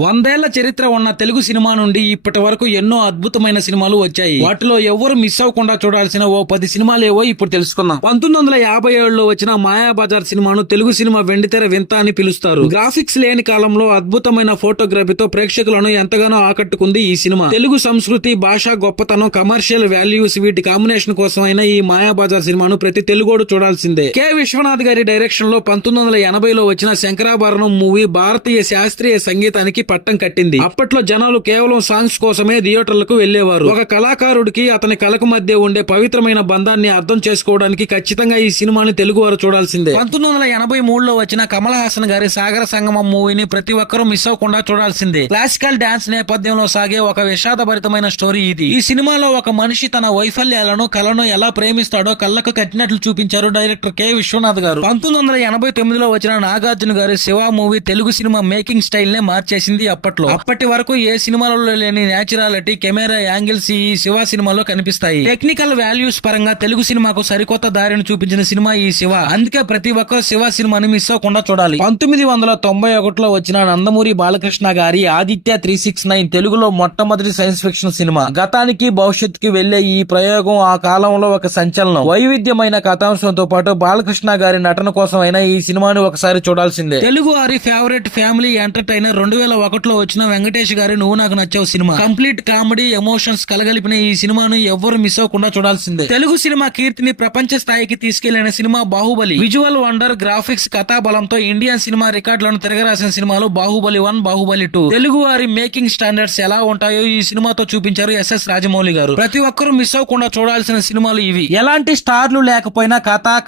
100 ఏళ్ల చరిత్ర ఉన్న తెలుగు సినిమా నుండి ఇప్పటి వరకు ఎన్నో అద్భుతమైన సినిమాలు వచ్చాయి. వాటిలో ఎవరు మిస్ అవ్వకుండా చూడాల్సిన ఓ 10 సినిమాలేవో ఇప్పుడు తెలుసుకుందాం. 1957లో వచ్చిన మాయాబజార్ సినిమాను తెలుగు సినిమా వెండితెర వింత అని పిలుస్తారు. గ్రాఫిక్స్ లేని కాలంలో అద్భుతమైన ఫోటోగ్రఫీతో ప్రేక్షకులను ఎంతగానో ఆకట్టుకుంది ఈ సినిమా. తెలుగు సంస్కృతి, భాష గొప్పతనం, కమర్షియల్ వాల్యూస్ వీటి కాంబినేషన్ కోసం అయినా ఈ మాయాబజార్ సినిమాను ప్రతి తెలుగోడు చూడాల్సిందే. కె విశ్వనాథ్ గారి డైరెక్షన్ లో 1980లో వచ్చిన శంకరాభరణం మూవీ భారతీయ శాస్త్రీయ సంగీతానికి పట్టం కట్టింది. అప్పట్లో జనాలు కేవలం సాంగ్స్ కోసమే థియేటర్లకు వెళ్లేవారు. ఒక కళాకారుడికి అతని కళకు మధ్య ఉండే పవిత్రమైన బంధాన్ని అర్థం చేసుకోవడానికి ఖచ్చితంగా ఈ సినిమాని తెలుగు వారు చూడాల్సిందే. 1983లో వచ్చిన కమల్ హాసన్ గారి సాగర సంగమం మూవీని ప్రతి ఒక్కరూ మిస్ అవ్వకుండా చూడాల్సిందే. క్లాసికల్ డాన్స్ నేపథ్యంలో సాగే ఒక విషాదభరితమైన స్టోరీ ఇది. ఈ సినిమాలో ఒక మనిషి తన వైఫల్యాలను, కళను ఎలా ప్రేమిస్తాడో కళ్ళకు కట్టినట్లు చూపించారు డైరెక్టర్ కె విశ్వనాథ్ గారు. 1989లో వచ్చిన నాగార్జున గారి Shiva movie Telugu cinema making style నే మార్చేసింది. అప్పటి వరకు ఏ సినిమాలలో లేని నేచురాలిటీ, కెమెరా యాంగిల్స్ ఈ శివ సినిమాలో కనిపిస్తాయి. టెక్నికల్ వాల్యూస్ పరంగా తెలుగు సినిమాకు సరికొత్త దారిని చూపించిన సినిమా ఈ శివ. అందుకే ప్రతి ఒక్కరు శివ సినిమాని మిస్ అవ్వకుండా చూడాలి. 1991లో వచ్చిన నందమూరి బాలకృష్ణ గారి ఆదిత్య 369 తెలుగులో మొట్టమొదటి సైన్స్ ఫిక్షన్ సినిమా. గతానికి భవిష్యత్తుకి వెళ్లే ఈ ప్రయోగం ఆ కాలంలో ఒక సంచలనం. వైవిధ్యమైన కథాంశంతో పాటు బాలకృష్ణ గారి నటన కోసం అయినా ఈ సినిమాని ఒకసారి చూడాల్సిందే. తెలుగు వారి ఫేవరెట్ ఫ్యామిలీ ఎంటర్టైనర్ 2001లో వచ్చిన వెంకటేష్ గారి నువ్వు నాకు నచ్చావు సినిమా. కంప్లీట్ కామెడీ, ఎమోషన్స్ కలగలిపిన ఈ సినిమాను ఎవ్వరు మిస్ అవ్వకుండా చూడాల్సిందే. తెలుగు సినిమా కీర్తిని ప్రపంచ స్థాయికి తీసుకెళ్లిన cinema Baahubali. Visual wonder, graphics, కథాబలంతో ఇండియన్ సినిమా రికార్డులను తిరగరాసిన సినిమాలు బాహుబలి 1, బాహుబలి 2. తెలుగు వారి మేకింగ్ స్టాండర్డ్స్ ఎలా ఉంటాయో ఈ సినిమాతో చూపించారు ఎస్ఎస్ రాజమౌళి గారు. ప్రతి ఒక్కరూ మిస్ అవ్వకుండా చూడాల్సిన సినిమాలు ఇవి. ఎలాంటి స్టార్లు లేకపోయినా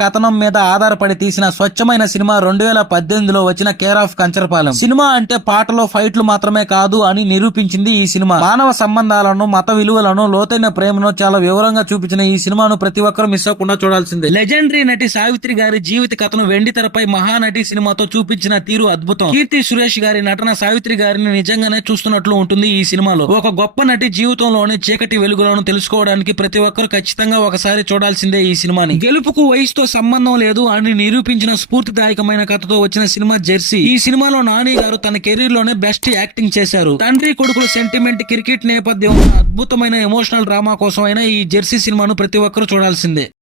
కథనం మీద ఆధారపడి తీసిన స్వచ్ఛమైన సినిమా 2018లో వచ్చిన కేర్ ఆఫ్ కంచరపాలెం. సినిమా అంటే పాటలో ఫైట్లు మాత్రమే కాదు అని నిరూపించింది ఈ సినిమా. మానవ సంబంధాలను, మత విలువలను, లోతైన ప్రేమను చాలా వివరంగా చూపించిన ఈ సినిమాను ప్రతి ఒక్కరు మిస్ అవ్వకుండా చూడాల్సిందే. లెజెండరీ నటి సావిత్రి గారి జీవిత కథను వెండితెరపై మహానటి సినిమాతో చూపించిన తీరు అద్భుతం. కీర్తి సురేష్ గారి నటన సావిత్రి గారిని నిజంగానే చూస్తున్నట్లు ఉంటుంది ఈ సినిమాలో. ఒక గొప్ప నటి జీవితంలోని చీకటి వెలుగులను తెలుసుకోవడానికి ప్రతి ఒక్కరు ఖచ్చితంగా ఒకసారి చూడాల్సిందే ఈ సినిమాని. గెలుపుకు వయసుతో సంబంధం లేదు అని నిరూపించిన స్ఫూర్తిదాయకమైన కథతో వచ్చిన సినిమా జెర్సీ. ఈ సినిమాలో నాని గారు తన కెరీర్ లోనే బెస్ట్ యాక్టింగ్ చేశారు. తండ్రి కొడుకుల సెంటిమెంట్, క్రికెట్ నేపథ్యం, అద్భుతమైన ఎమోషనల్ డ్రామా కోసం అయినా ఈ జెర్సీ సినిమాను ప్రతి ఒక్కరూ చూడాల్సిందే.